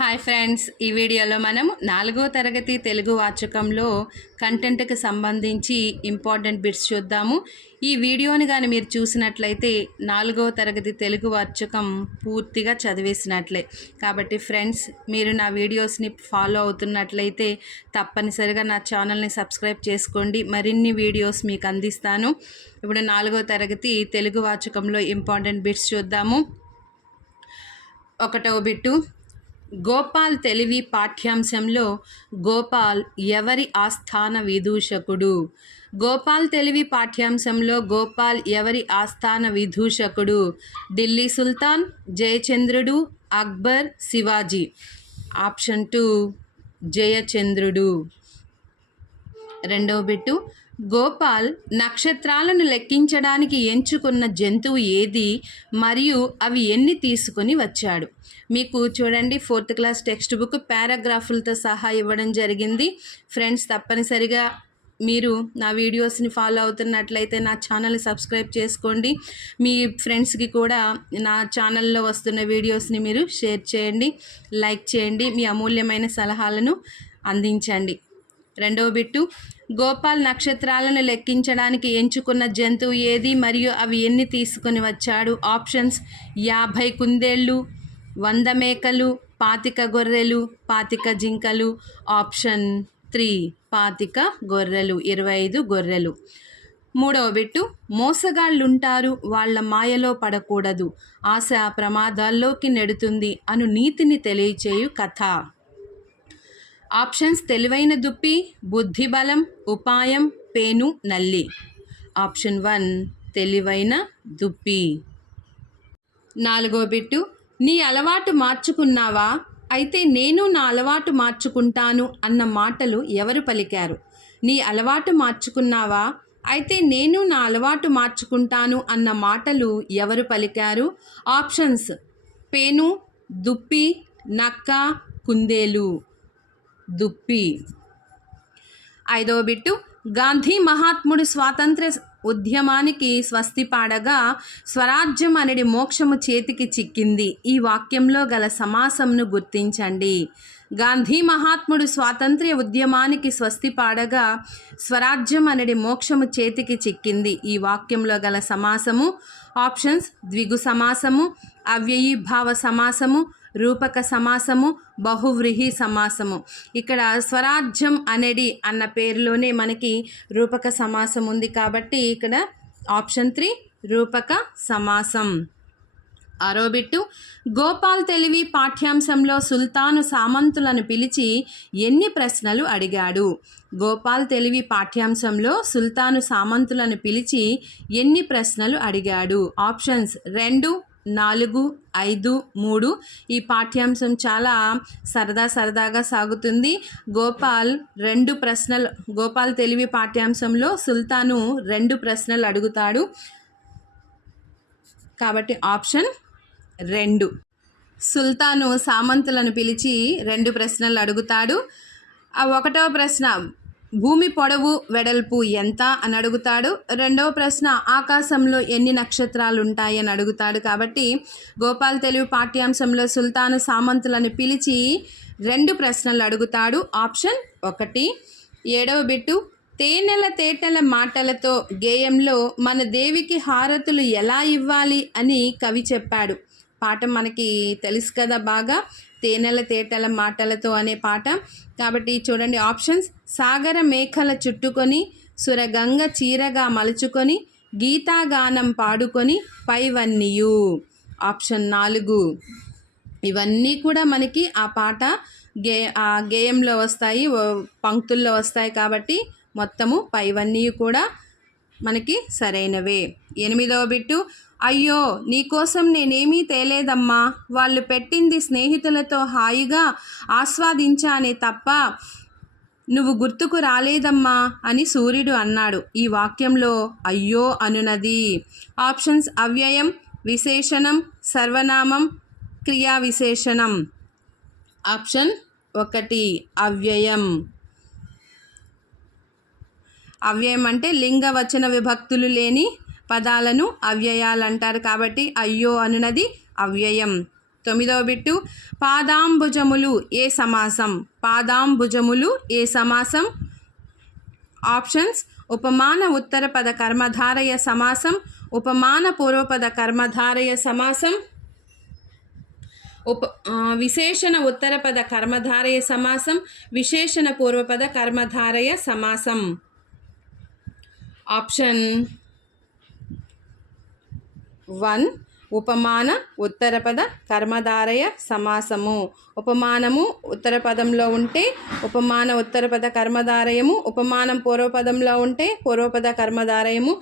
Hi friends, ఈ వీడియోలో మనం 4వ తరగతి తెలుగు వాచకంలో కంటెంట్కి సంబంధించి ఇంపార్టెంట్ బిట్స్ చూద్దాము. ఈ వీడియోని కానీ మీరు చూసినట్లయితే 4వ తరగతి తెలుగు వాచకం పూర్తిగా చదివేసినట్లే. కాబట్టి ఫ్రెండ్స్, మీరు నా వీడియోస్ని ఫాలో అవుతున్నట్లయితే తప్పనిసరిగా నా ఛానల్ని సబ్స్క్రైబ్ చేసుకోండి. మరిన్ని వీడియోస్ మీకు అందిస్తాను. ఇప్పుడు 4వ తరగతి తెలుగు వాచకంలో ఇంపార్టెంట్ బిట్స్ చూద్దాము. 1వ బిట్టు, గోపాల్ తెలివి పాఠ్యాంశంలో గోపాల్ ఎవరి ఆస్థాన విదూషకుడు? గోపాల్ తెలివి పాఠ్యాంశంలో గోపాల్ ఎవరి ఆస్థాన విదూషకుడు? ఢిల్లీ సుల్తాన్, జయచంద్రుడు, అక్బర్, శివాజీ. ఆప్షన్ 2 జయచంద్రుడు. 2వ బిట్టు, గోపాల్ నక్షత్రాలను లెక్కించడానికి ఎంచుకున్న జంతువు ఏది మరియు అవి ఎన్ని తీసుకొని వచ్చాడు? మీకు చూడండి, 4th క్లాస్ టెక్స్ట్ బుక్ పారాగ్రాఫులతో సహా ఇవ్వడం జరిగింది. ఫ్రెండ్స్, తప్పనిసరిగా మీరు నా వీడియోస్ని ఫాలో అవుతున్నట్లయితే నా ఛానల్ని సబ్స్క్రైబ్ చేసుకోండి. మీ ఫ్రెండ్స్కి కూడా నా ఛానల్లో వస్తున్న వీడియోస్ని మీరు షేర్ చేయండి, లైక్ చేయండి, మీ అమూల్యమైన సలహాలను అందించండి. 2వ బిట్టు, గోపాల్ నక్షత్రాలను లెక్కించడానికి ఎంచుకున్న జంతువు ఏది మరియు అవి ఎన్ని తీసుకొని వచ్చాడు? ఆప్షన్స్: 50 కుందేళ్ళు, 100 మేకలు, 25 గొర్రెలు, 25 జింకలు. ఆప్షన్ 3 25 గొర్రెలు, 25 గొర్రెలు. 3వ బిట్టు, మోసగాళ్ళుంటారు, వాళ్ళ మాయలో పడకూడదు, ఆశ ప్రమాదాల్లోకి నెడుతుంది అను నీతిని తెలియచేయు కథ. ఆప్షన్స్: తెలివైన దుప్పి, బుద్ధిబలం, ఉపాయం, పేను, నల్లి. ఆప్షన్ 1 తెలివైన దుప్పి. 4వ బిట్టు, నీ అలవాటు మార్చుకున్నావా? అయితే నేను నా అలవాటు మార్చుకుంటాను అన్న మాటలు ఎవరు పలికారు? నీ అలవాటు మార్చుకున్నావా? అయితే నేను నా అలవాటు మార్చుకుంటాను అన్న మాటలు ఎవరు పలికారు? ఆప్షన్స్: పేను, దుప్పి, నక్క, కుందేలు. దుప్పి. 5వ బిట్టు, గాంధీ మహాత్ముడు స్వాతంత్ర్య ఉద్యమానికి స్వస్తి పాడగా స్వరాజ్యం అనడి మోక్షము చేతికి చిక్కింది. ఈ వాక్యంలో గల సమాసంను గుర్తించండి. గాంధీ మహాత్ముడు స్వాతంత్ర్య ఉద్యమానికి స్వస్తి పాడగా స్వరాజ్యం అనడి మోక్షము చేతికి చిక్కింది. ఈ వాక్యంలో గల సమాసము ఆప్షన్స్: ద్విగు సమాసము, అవ్యయీభావ సమాసము, రూపక సమాసము, బహువ్రీహి సమాసము. ఇక్కడ స్వరాజ్యం అనేది అన్న పేరులోనే మనకి రూపక సమాసం ఉంది కాబట్టి ఇక్కడ ఆప్షన్ 3 రూపక సమాసం. 6వ బిట్టు, గోపాల్ తెలివి పాఠ్యాంశంలో సుల్తాను సామంతులను పిలిచి ఎన్ని ప్రశ్నలు అడిగాడు? గోపాల్ తెలివి పాఠ్యాంశంలో సుల్తాను సామంతులను పిలిచి ఎన్ని ప్రశ్నలు అడిగాడు? ఆప్షన్స్: 2, 4, 5, 3. ఈ పాఠ్యాంశం చాలా సరదాగా సాగుతుంది. గోపాల్ తెలివి పాఠ్యాంశంలో సుల్తాను 2 ప్రశ్నలు అడుగుతాడు కాబట్టి ఆప్షన్ 2. సుల్తాను సామంతులను పిలిచి 2 ప్రశ్నలు అడుగుతాడు. 1వ ప్రశ్న, భూమి పొడవు వెడల్పు ఎంత అని అడుగుతాడు. 2వ ప్రశ్న, ఆకాశంలో ఎన్ని నక్షత్రాలు ఉంటాయి అని అడుగుతాడు. కాబట్టి గోపాల్ తెలివి పాఠ్యాంశంలో సుల్తాను సామంతులను పిలిచి 2 ప్రశ్నలు అడుగుతాడు. ఆప్షన్ 1. 7వ బిట్టు, తేనెల తేటల మాటలతో గేయంలో మన దేవికి హారతులు ఎలా ఇవ్వాలి అని కవి చెప్పాడు. పాఠం మనకి తెలుసు కదా బాగా, తేనెల తేటల మాటలతో అనే పాట. కాబట్టి చూడండి ఆప్షన్స్: సాగర మేఖల చుట్టుకొని, సురగంగ చీరగా మలుచుకొని, గీతాగానం పాడుకొని, పైవన్నీయు. ఆప్షన్ 4. ఇవన్నీ కూడా మనకి ఆ పాట గేయంలో వస్తాయి, పంక్తుల్లో వస్తాయి కాబట్టి మొత్తము పైవన్నీ కూడా మనకి సరైనవే. 8వ బిట్టు, అయ్యో నీకోసం నేనేమీ తేలేదమ్మా, వాళ్ళు పెట్టింది స్నేహితులతో హాయిగా ఆస్వాదించానే తప్ప నువ్వు గుర్తుకు రాలేదమ్మా అని సూర్యుడు అన్నాడు. ఈ వాక్యంలో అయ్యో అనునది ఆప్షన్స్: అవ్యయం, విశేషణం, సర్వనామం, క్రియా విశేషణం. ఆప్షన్ 1 అవ్యయం. అవ్యయం అంటే లింగ వచన విభక్తులు లేని పదాలను అవ్యయాలు అంటారు కాబట్టి అయ్యో అనునది అవ్యయం. 9వ బిట్టు పాదాంబుజములు ఏ సమాసం? పాదాంబుజములు ఏ సమాసం? ఆప్షన్స్ ఉపమాన ఉత్తర పద కర్మధారయ సమాసం, ఉపమాన పూర్వపద కర్మధారయ సమాసం, విశేషణ ఉత్తరపద కర్మధారయ సమాసం, విశేషణ పూర్వపద కర్మధారయ సమాసం. ఆప్షన్ 1 ఉపమాన ఉత్తరపద కర్మధారయ సమాసము. ఉపమానము ఉత్తర పదంలో ఉంటే ఉపమాన ఉత్తరపద కర్మధారయము, ఉపమానం పూర్వపదంలో ఉంటే పూర్వపద కర్మధారయము.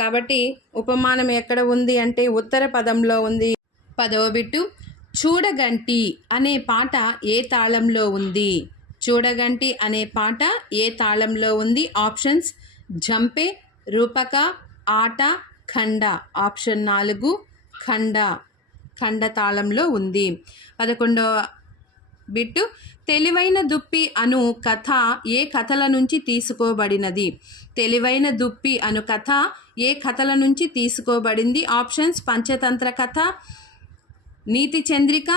కాబట్టి ఉపమానం ఎక్కడ ఉంది అంటే ఉత్తర పదంలో ఉంది. 10వ బిట్టు చూడగంటి అనే పాట ఏ తాళంలో ఉంది? చూడగంటి అనే పాట ఏ తాళంలో ఉంది? ఆప్షన్స్ జంపే, రూపక, ఆట, ఖండ. ఆప్షన్ 4 ఖండ. ఖండ తాళంలో ఉంది. 11వ బిట్టు తెలివైన దుప్పి అను కథ ఏ కథల నుంచి తీసుకోబడినది? తెలివైన దుప్పి అను కథ ఏ కథల నుంచి తీసుకోబడింది? ఆప్షన్స్ పంచతంత్ర కథ, నీతి చంద్రిక,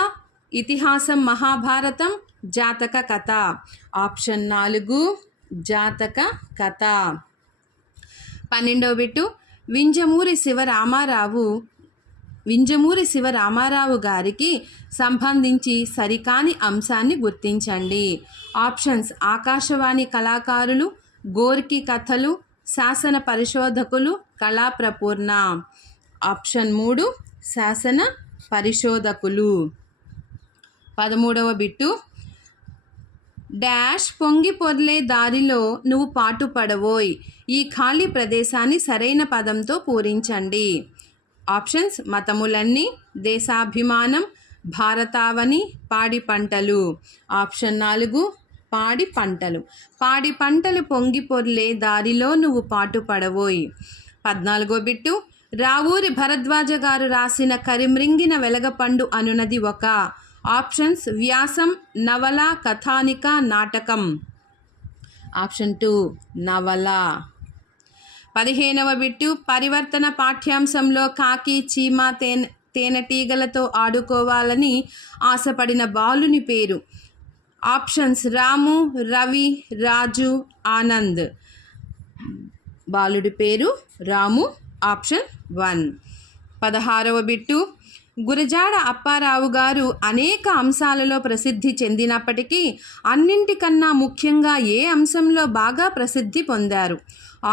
ఇతిహాసం మహాభారతం, జాతక కథ. ఆప్షన్ 4 జాతక కథ. 12వ బిట్టు వింజమూరి శివరామారావు గారికి సంబంధించి సరికాని అంశాన్ని గుర్తించండి. ఆప్షన్స్ ఆకాశవాణి కళాకారులు, గోర్కి కథలు, శాసన పరిశోధకులు, కళా ప్రపూర్ణ. ఆప్షన్ 3 శాసన పరిశోధకులు. 13వ బిట్టు డాష్ పొంగి పొర్లే దారిలో నువ్వు పాటు పడవోయ్. ఈ ఖాళీ ప్రదేశాన్ని సరైన పదంతో పూరించండి. ఆప్షన్స్ మతములన్నీ, దేశాభిమానం, భారతావని, పాడి పంటలు. ఆప్షన్ 4 పాడి పంటలు. పాడి పంటలు పొంగి పొర్లే దారిలో నువ్వు పాటు పడవోయ్. 14వ బిట్టు రావూరి భరద్వాజ గారు రాసిన కరిమ్రింగిన వెలగపండు అనునది ఒక. ఆప్షన్స్ వ్యాసం, నవల, కథానిక, నాటకం. ఆప్షన్ 2 నవల. 15వ బిట్టు పరివర్తన పాఠ్యాంశంలో కాకి, చీమ, తేనెటీగలతో ఆడుకోవాలని ఆశపడిన బాలుని పేరు? ఆప్షన్స్ రాము, రవి, రాజు, ఆనంద్. బాలుడి పేరు రాము. ఆప్షన్ 1. 16వ బిట్టు గురజాడ అప్పారావు గారు అనేక అంశాలలో ప్రసిద్ధి చెందినప్పటికీ అన్నింటికన్నా ముఖ్యంగా ఏ అంశంలో బాగా ప్రసిద్ధి పొందారు?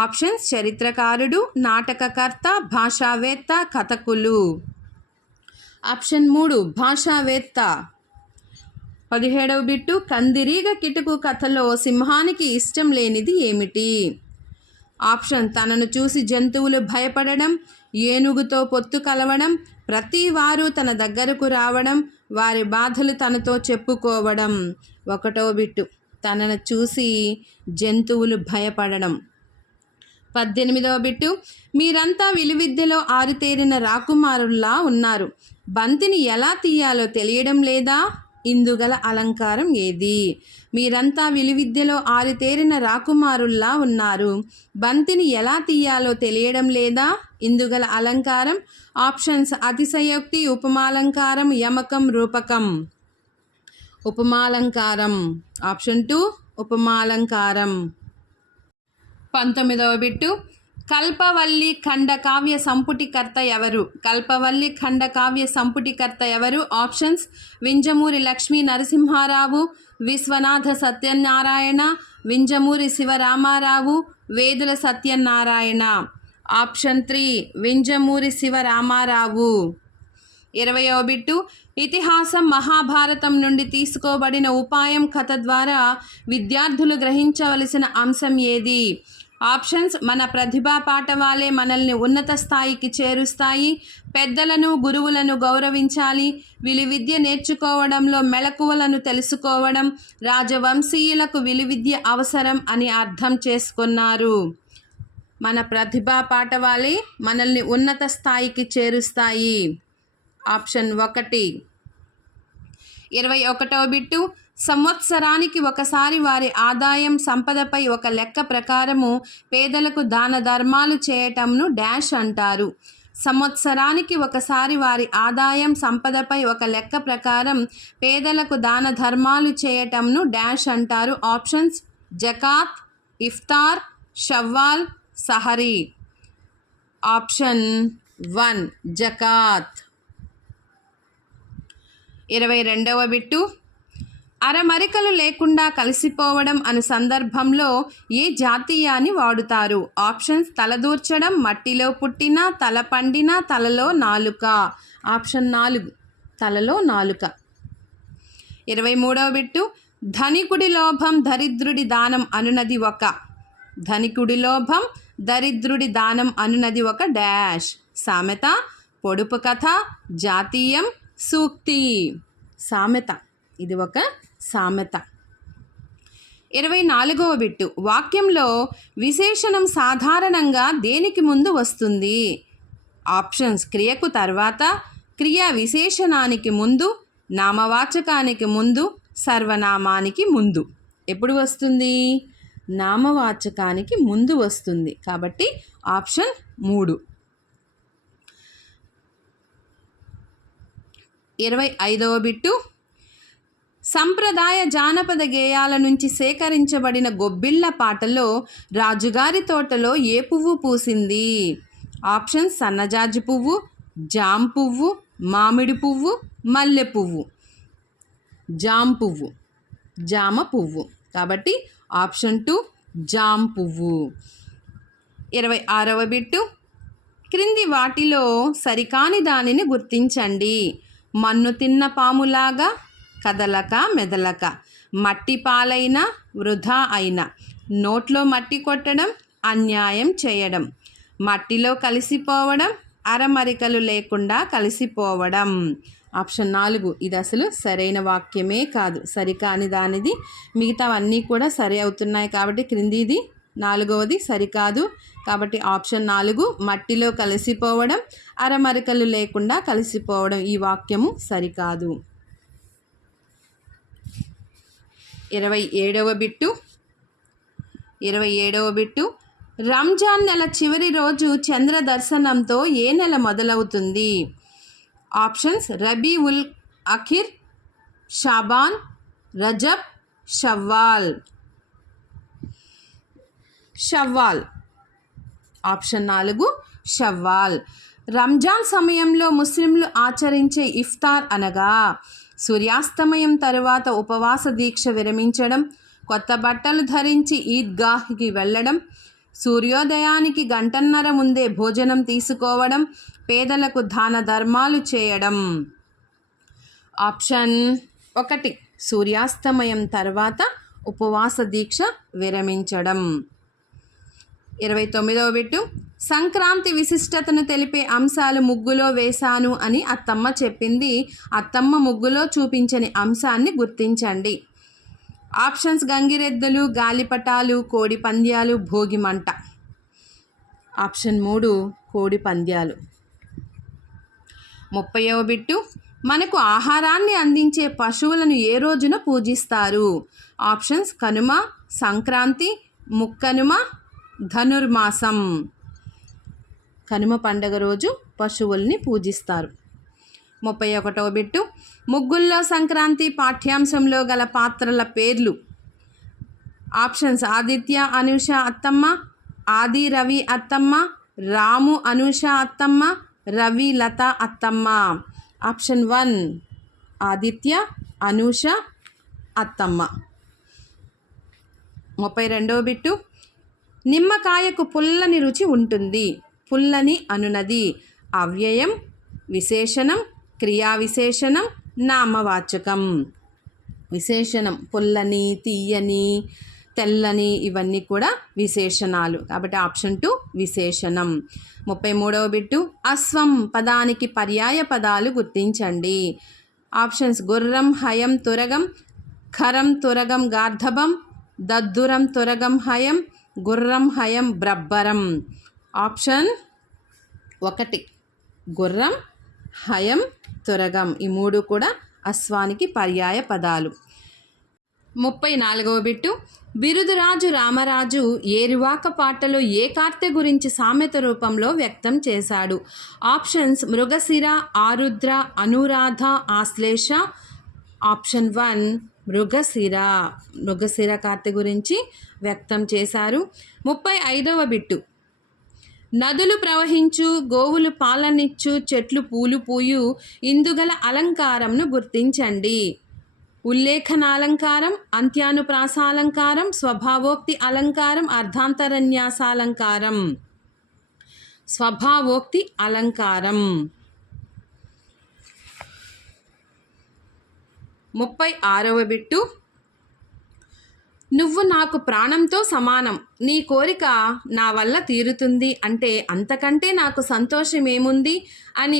ఆప్షన్స్ చరిత్రకారుడు, నాటకకర్త, భాషావేత్త, కథకులు. ఆప్షన్ 3 భాషావేత్త. 17వ బిట్టు కందిరీగ కిటుకు కథలో సింహానికి ఇష్టం లేనిది ఏమిటి? ఆప్షన్ తనను చూసి జంతువులు భయపడడం, ఏనుగుతో పొత్తు కలవడం, ప్రతి వారు తన దగ్గరకు రావడం, వారి బాధలు తనతో చెప్పుకోవడం. 1వ బిట్టు తనను చూసి జంతువులు భయపడడం. 18వ బిట్టు మీరంతా విలువిద్యలో ఆరుతేరిన రాకుమారుల్లా ఉన్నారు. బంతిని ఎలా తీయాలో తెలియడం లేదా? ఇందుగల అలంకారం ఏది? మీరంతా విలువిద్యలో ఆరుతేరిన రాకుమారుల్లా ఉన్నారు. బంతిని ఎలా తీయాలో తెలియడం లేదా? ఇందుగల అలంకారం. ఆప్షన్స్ అతిశయోక్తి, ఉపమాలంకారం, యమకం, రూపకం. ఉపమాలంకారం. ఆప్షన్ 2 ఉపమాలంకారం. 19వ బిట్టు కల్పవల్లి ఖండకావ్య సంపుటికర్త ఎవరు? కల్పవల్లి ఖండకావ్య సంపుటికర్త ఎవరు? ఆప్షన్స్ వింజమూరి లక్ష్మీ నరసింహారావు, విశ్వనాథ సత్యనారాయణ, వింజమూరి శివరామారావు, వేదుల సత్యనారాయణ. ఆప్షన్ 3 వింజమూరి శివరామారావు. 20వ బిట్టు ఇతిహాసం మహాభారతం నుండి తీసుకోబడిన ఉపాయం కథ ద్వారా విద్యార్థులు గ్రహించవలసిన అంశం ఏది? ఆప్షన్స్ మన ప్రతిభా పాఠవాలే మనల్ని ఉన్నత స్థాయికి చేరుస్తాయి, పెద్దలను గురువులను గౌరవించాలి, విలువిద్య నేర్చుకోవడంలో మెళకువలను తెలుసుకోవడం, రాజవంశీయులకు విలువిద్య అవసరం అని అర్థం చేసుకున్నారు. మన ప్రతిభా పాఠవాలే మనల్ని ఉన్నత స్థాయికి చేరుస్తాయి. ఆప్షన్ 1. 21వ బిట్టు సంవత్సరానికి ఒకసారి వారి ఆదాయం సంపదపై ఒక లెక్క ప్రకారము పేదలకు దాన ధర్మాలు చేయటంను డాష్ అంటారు. సంవత్సరానికి ఒకసారి వారి ఆదాయం సంపదపై ఒక లెక్క ప్రకారం పేదలకు దాన ధర్మాలు చేయటంను డాష్ అంటారు. ఆప్షన్స్ జకాత్, ఇఫ్తార్, షవ్వాల్, సహరీ. ఆప్షన్ 1 జకాత్. 22వ బిట్టు, అరమరికలు లేకుండా కలిసిపోవడం అను సందర్భంలో ఏ జాతీయాన్ని వాడుతారు? ఆప్షన్స్ తలదూర్చడం, మట్టిలో పుట్టిన, తల పండిన, తలలో నాలుక. ఆప్షన్ 4 తలలో నాలుక. 23వ బిట్టు, ధనికుడి లోభం దరిద్రుడి దానం అనునది ఒక. ధనికుడి లోభం దరిద్రుడి దానం అనునది ఒక డాష్. సామెత, పొడుపు కథ, జాతీయం, సూక్తి. సామెత, ఇది ఒక సామెత. 24వ బిట్టు, వాక్యంలో విశేషణం సాధారణంగా దేనికి ముందు వస్తుంది? ఆప్షన్స్ క్రియకు తర్వాత, క్రియ విశేషణానికి ముందు, నామవాచకానికి ముందు, సర్వనామానికి ముందు. ఎప్పుడు వస్తుంది? నామవాచకానికి ముందు వస్తుంది. కాబట్టి ఆప్షన్ 3. 25వ బిట్టు, సంప్రదాయ జానపద గేయాల నుంచి సేకరించబడిన గొబ్బిళ్ళ పాటలో రాజుగారి తోటలో ఏ పువ్వు పూసింది? ఆప్షన్స్ సన్నజాజి పువ్వు, జామ్ పువ్వు, మామిడి పువ్వు, మల్లె పువ్వు. జామ్ పువ్వు, జామ పువ్వు. కాబట్టి ఆప్షన్ 2 జామ్ పువ్వు. 26వ బిట్టు, క్రింది వాటిలో సరికాని దానిని గుర్తించండి. మన్ను తిన్న పాములాగా, కదలక మెదలక, మట్టి పాలైన, వృధా అయిన, నోట్లో మట్టి కొట్టడం, అన్యాయం చేయడం, మట్టిలో కలిసిపోవడం, అరమరికలు లేకుండా కలిసిపోవడం. ఆప్షన్ 4 ఇది అసలు సరైన వాక్యమే కాదు, సరికాని దానిది. మిగతావన్నీ కూడా సరి అవుతున్నాయి కాబట్టి క్రిందిది 4వది సరికాదు. కాబట్టి ఆప్షన్ 4 మట్టిలో కలిసిపోవడం, అరమరికలు లేకుండా కలిసిపోవడం, ఈ వాక్యము సరికాదు. 27వ బిట్టు, 27వ బిట్టు, రంజాన్ నెల చివరి రోజు చంద్ర దర్శనంతో ఏ నెల మొదలవుతుంది? ఆప్షన్స్ రబీ ఉల్ అఖిర్, షాబాన్, రజబ్, షవ్వాల్. షవ్వాల్. ఆప్షన్ 4 షవ్వాల్. రంజాన్ సమయంలో ముస్లింలు ఆచరించే ఇఫ్తార్ అనగా సూర్యాస్తమయం తరువాత ఉపవాస దీక్ష విరమించడం, కొత్త బట్టలు ధరించి ఈద్గాహ్కి వెళ్ళడం, సూర్యోదయానికి గంటన్నర ముందే భోజనం తీసుకోవడం, పేదలకు దాన ధర్మాలు చేయడం. ఆప్షన్ 1 సూర్యాస్తమయం తర్వాత ఉపవాస దీక్ష విరమించడం. 29వ బిట్టు, సంక్రాంతి విశిష్టతను తెలిపే అంశాలు ముగ్గులో వేశాను అని అత్తమ్మ చెప్పింది. అత్తమ్మ ముగ్గులో చూపించని అంశాన్ని గుర్తించండి. ఆప్షన్స్ గంగిరెద్దులు, గాలిపటాలు, కోడి పంద్యాలు, భోగి మంట. ఆప్షన్ 3 కోడి పంద్యాలు. 30వ బిట్టు, మనకు ఆహారాన్ని అందించే పశువులను ఏ రోజున పూజిస్తారు? ఆప్షన్స్ కనుమ, సంక్రాంతి, ముక్కనుమ, ధనుర్మాసం. కనుమ పండగ రోజు పశువుల్ని పూజిస్తారు. 31వ బిట్టు, ముగ్గుల్లో సంక్రాంతి పాఠ్యాంశంలో గల పాత్రల పేర్లు. ఆప్షన్స్ ఆదిత్య, అనూష, అత్తమ్మ, ఆది, రవి, అత్తమ్మ, రాము, అనూష, అత్తమ్మ, రవి, లత, అత్తమ్మ. ఆప్షన్ 1 ఆదిత్య, అనూష, అత్తమ్మ. 32వ బిట్టు, నిమ్మకాయకు పుల్లని రుచి ఉంటుంది. పుల్లని అనునది అవ్యయం, విశేషణం, క్రియా విశేషణం, నామవాచకం. విశేషణం పుల్లని, తీయని, తెల్లని, ఇవన్నీ కూడా విశేషణాలు. కాబట్టి ఆప్షన్ 2 విశేషణం. 33వ బిట్టు, అశ్వం పదానికి పర్యాయ పదాలు గుర్తించండి. ఆప్షన్స్ గుర్రం, హయం, తురగం, ఖరం, తురగం, గార్ధబం, దద్దురం, తురగం, హయం, గుర్రం, హయం, బ్రబ్బరం. ఆప్షన్ 1 గుర్రం, హయం, తురగం, ఈ 3 కూడా అశ్వానికి పర్యాయ పదాలు. 34వ బిట్టు బిరుదురాజు రామరాజు ఏరువాక పాటలో ఏ కార్తె గురించి సామెత రూపంలో వ్యక్తం చేశాడు? ఆప్షన్స్ మృగశిర, ఆరుద్ర, అనురాధ, ఆశ్లేష. ఆప్షన్ 1 మృగశిర కార్తె గురించి వ్యక్తం చేశారు. 35వ బిట్టు నదులు ప్రవహించు, గోవులు పాలనిచ్చు, చెట్లు పూలు పూయు, ఇందుగల అలంకారంను గుర్తించండి. ఉల్లేఖనాలంకారం, అంత్యానుప్రాసాలంకారం, స్వభావోక్తి అలంకారం, అర్ధాంతరన్యాసాలంకారం. స్వభావోక్తి అలంకారం. 36వ బిట్టు నువ్వు నాకు ప్రాణంతో సమానం, నీ కోరిక నా వల్ల తీరుతుంది అంటే అంతకంటే నాకు సంతోషం ఏముంది అని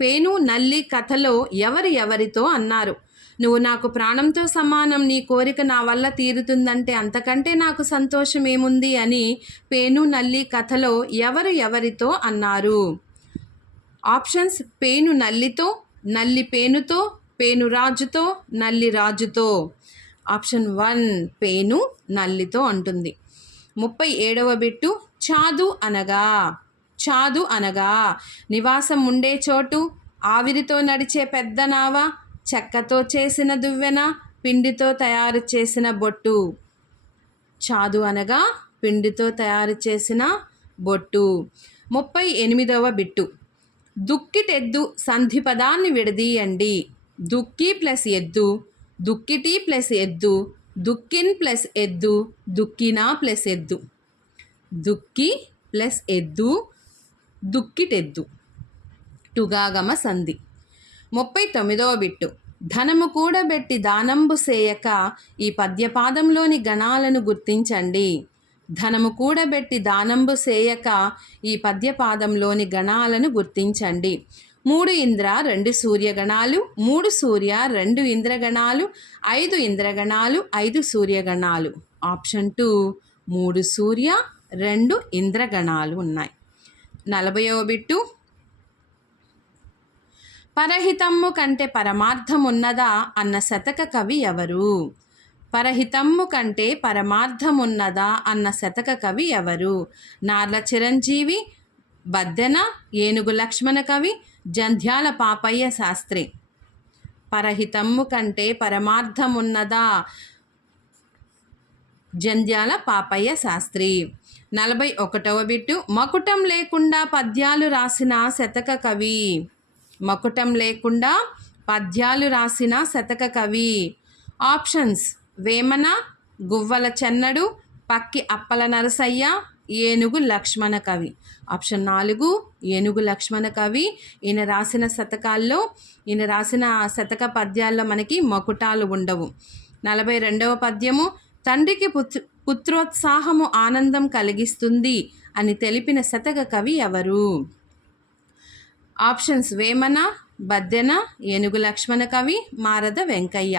పేను నల్లి కథలో ఎవరితో అన్నారు? నువ్వు నాకు ప్రాణంతో సమానం, నీ కోరిక నా వల్ల తీరుతుందంటే అంతకంటే నాకు సంతోషం ఏముంది అని పేను నల్లి కథలో ఎవరితో అన్నారు? ఆప్షన్స్ పేను నల్లితో, నల్లి పేనుతో, పేను రాజుతో, నల్లి రాజుతో. ఆప్షన్ 1 పేను నల్లితో అంటుంది. 37వ బిట్టు చాదు అనగా నివాసం ఉండే చోటు, ఆవిరితో నడిచే పెద్ద నావ, చెక్కతో చేసిన దువ్వెన, పిండితో తయారు చేసిన బొట్టు. చాదు అనగా పిండితో తయారు చేసిన బొట్టు. 38వ బిట్టు దుక్కిటెద్దు సంధి పదాన్ని విడదీయండి. దుక్కి ప్లస్ ఎద్దు, దుక్కిటి ప్లస్ ఎద్దు, దుక్కిన్ ప్లస్ ఎద్దు, దుక్కినా ప్లస్ ఎద్దు. దుక్కి ప్లస్ ఎద్దు, దుక్కిటెద్దు. టుగాగమ సంధి. 39వ బిట్టు ధనము కూడబెట్టి దానంబు సేయక ఈ పద్యపాదంలోని గణాలను గుర్తించండి. ధనము కూడబెట్టి దానంబు సేయక ఈ పద్యపాదంలోని గణాలను గుర్తించండి. 3 ఇంద్ర 2 సూర్యగణాలు, 3 సూర్య 2 ఇంద్రగణాలు, 5 ఇంద్రగణాలు 5 సూర్యగణాలు. ఆప్షన్ 2 3 సూర్య 2 ఇంద్రగణాలు ఉన్నాయి. 40వ బిట్టు పరహితమ్ము కంటే పరమార్థమున్నదా అన్న శతక కవి ఎవరు? పరహితమ్ము కంటే పరమార్థమున్నదా అన్న శతక కవి ఎవరు? నార్ల చిరంజీవి, బద్దెన, ఏనుగు లక్ష్మణ కవి, జంధ్యాల పాపయ్య శాస్త్రి. పరహితమ్ము కంటే పరమార్థమున్నదా, జంధ్యాల పాపయ్య శాస్త్రి. 41వ బిట్టు మకుటం లేకుండా పద్యాలు రాసిన శతక కవి. మకుటం లేకుండా పద్యాలు రాసిన శతక కవి. ఆప్షన్స్ వేమన, గువ్వల చెన్నడు, పక్కి అప్పల నరసయ్య, ఏనుగు లక్ష్మణ కవి. ఆప్షన్ 4 ఏనుగు లక్ష్మణ కవి. ఈయన రాసిన శతక పద్యాల్లో మనకి మకుటాలు ఉండవు. 42వ పద్యము తండ్రికి పుత్రోత్సాహము ఆనందం కలిగిస్తుంది అని తెలిపిన శతక కవి ఎవరు? ఆప్షన్స్ వేమన, బద్దెన, ఏనుగు లక్ష్మణ కవి, మారద వెంకయ్య.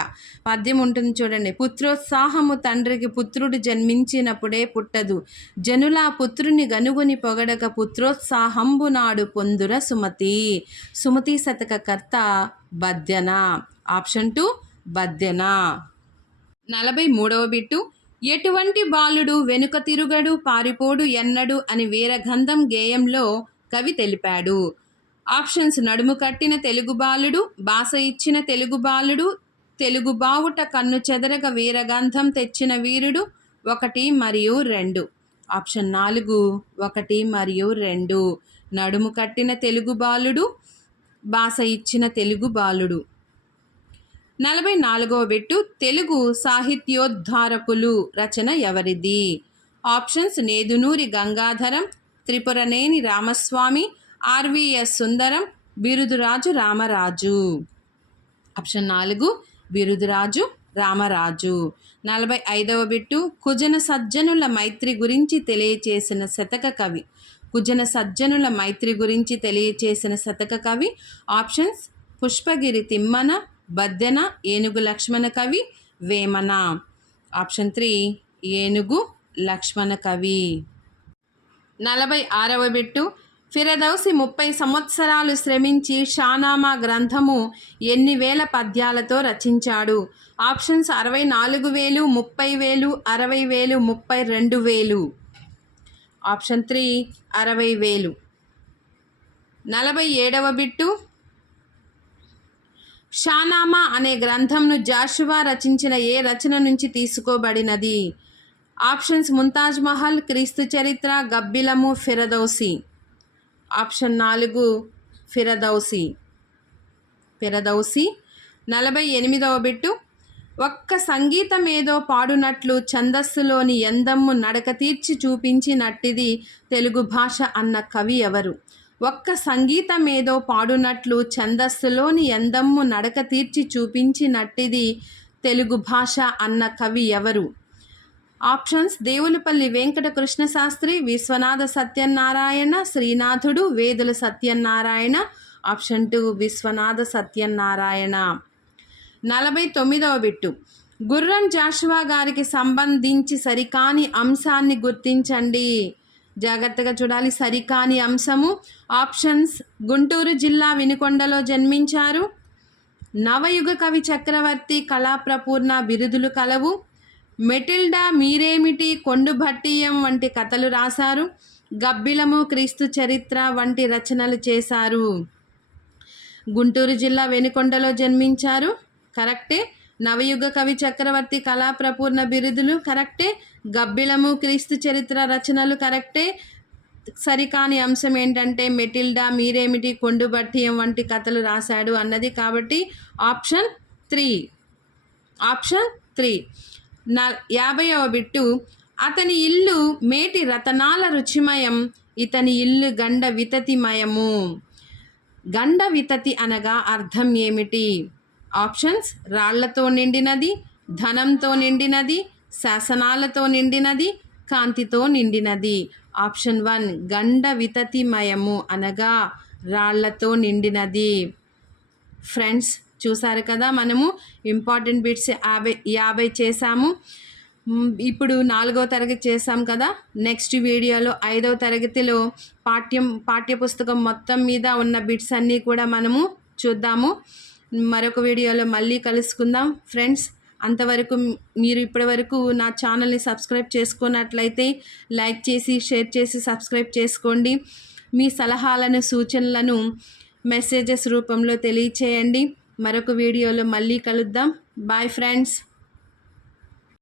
పద్యం ఉంటుంది చూడండి. పుత్రోత్సాహము తండ్రికి పుత్రుడు జన్మించినప్పుడే పుట్టదు, జనుల పుత్రుని గనుగుని పొగడక పుత్రోత్సాహంబు నాడు పొందుర సుమతి. సుమతి శతక కర్త బద్దెన. ఆప్షన్ 2 బద్దెన. 43వ బిట్టు ఎటువంటి బాలుడు వెనుక తిరుగడు పారిపోడు ఎన్నడు అని వీరగంధం గేయంలో కవి తెలిపాడు? ఆప్షన్స్ నడుము కట్టిన తెలుగు బాలుడు, బాస ఇచ్చిన తెలుగు బాలుడు, తెలుగు బావుట కన్ను చెదరగ వీరగంధం తెచ్చిన వీరుడు, 1 మరియు 2. ఆప్షన్ 4 1 మరియు 2. నడుము కట్టిన తెలుగు బాలుడు, బాస ఇచ్చిన తెలుగు బాలుడు. 44వ బిట్టు తెలుగు సాహిత్యోద్ధారకులు రచన ఎవరిది? ఆప్షన్స్ నేదునూరి గంగాధరం, త్రిపురనేని రామస్వామి, ఆర్వీఎస్ సుందరం, బిరుదురాజు రామరాజు. ఆప్షన్ 4 బిరుదురాజు రామరాజు. 45వ బిట్టు కుజన సజ్జనుల మైత్రి గురించి తెలియచేసిన శతక కవి. కుజన సజ్జనుల మైత్రి గురించి తెలియచేసిన శతక కవి. ఆప్షన్స్ పుష్పగిరి తిమ్మన, బద్దెన, ఏనుగు లక్ష్మణ కవి, వేమన. ఆప్షన్ 3 ఏనుగు లక్ష్మణ కవి. 46వ బిట్టు ఫిరదౌసి 30 సంవత్సరాలు శ్రమించి షానామా గ్రంథము ఎన్ని వేల పద్యాలతో రచించాడు? ఆప్షన్స్ 64,000, 30,000, 60,000, 32,000. ఆప్షన్ 3 60,000. 47వ బిట్టు. షానామా అనే గ్రంథంను జాషువా రచించిన ఏ రచన నుంచి తీసుకోబడినది? ఆప్షన్స్ ముంతాజ్ మహల్, క్రీస్తు చరిత్ర, గబ్బిలము, ఫిరదౌసి. ఆప్షన్ 4 ఫిరదౌసి. 48వ బిట్టు. ఒక్క సంగీతమేదో పాడునట్లు ఛందస్సులోని ఎందమ్ము నడక తీర్చి చూపించినట్టిది తెలుగు భాష అన్న కవి ఎవరు? ఒక్క సంగీతమేదో పాడునట్లు ఛందస్సులోని ఎందమ్ము నడక తీర్చి చూపించినట్టిది తెలుగు భాష అన్న కవి ఎవరు? ఆప్షన్స్ దేవులపల్లి వెంకట కృష్ణశాస్త్రి, విశ్వనాథ సత్యనారాయణ, శ్రీనాథుడు, వేదుల సత్యనారాయణ. ఆప్షన్ 2 విశ్వనాథ సత్యనారాయణ. 49వ బిట్టు. గుర్రం జాషువా గారికి సంబంధించి సరికాని అంశాన్ని గుర్తించండి. జాగ్రత్తగా చూడాలి. సరికాని అంశము. ఆప్షన్స్ గుంటూరు జిల్లా వినుకొండలో జన్మించారు. నవయుగ కవి చక్రవర్తి, కళాప్రపూర్ణ బిరుదులు కలవు. మెటిల్డా, మీరేమిటి, కొండుభట్టియం వంటి కథలు రాశారు. గబ్బిలము, క్రీస్తు చరిత్ర వంటి రచనలు చేశారు. గుంటూరు జిల్లా వెనుకొండలో జన్మించారు. కరెక్టే. నవయుగ కవి చక్రవర్తి, కళాప్రపూర్ణ బిరుదులు కరెక్టే. గబ్బిలము, క్రీస్తు చరిత్ర రచనలు కరెక్టే. సరికాని అంశం ఏంటంటే మెటిల్డా, మీరేమిటి, కొండుభట్టియం వంటి కథలు రాశాడు అన్నది. కాబట్టి ఆప్షన్ 3. 50వ బిట్టు. అతని ఇల్లు మేటి రతనాల రుచిమయం, ఇతని ఇల్లు గండ వితతిమయము. గండ వితతి అనగా అర్థం ఏమిటి? ఆప్షన్స్ రాళ్లతో నిండినది, ధనంతో నిండినది, శాసనాలతో నిండినది, కాంతితో నిండినది. ఆప్షన్ 1 గండ వితతిమయము అనగా రాళ్లతో నిండినది. ఫ్రెండ్స్ చూసారు కదా, మనము ఇంపార్టెంట్ బిట్స్ 50 చేసాము. ఇప్పుడు 4వ తరగతి చేసాం కదా. నెక్స్ట్ వీడియోలో 5వ తరగతిలో పాఠ్యపుస్తకం మొత్తం మీద ఉన్న బిట్స్ అన్నీ కూడా మనము చూద్దాము. మరొక వీడియోలో మళ్ళీ కలుసుకుందాం ఫ్రెండ్స్. అంతవరకు మీరు ఇప్పటివరకు నా ఛానల్ని సబ్స్క్రైబ్ చేసుకున్నట్లయితే లైక్ చేసి, షేర్ చేసి సబ్స్క్రైబ్ చేసుకోండి. మీ సలహాలను, సూచనలను మెసేజెస్ రూపంలో తెలియచేయండి. మరొక వీడియోలో మళ్ళీ కలుద్దాం. Bye friends.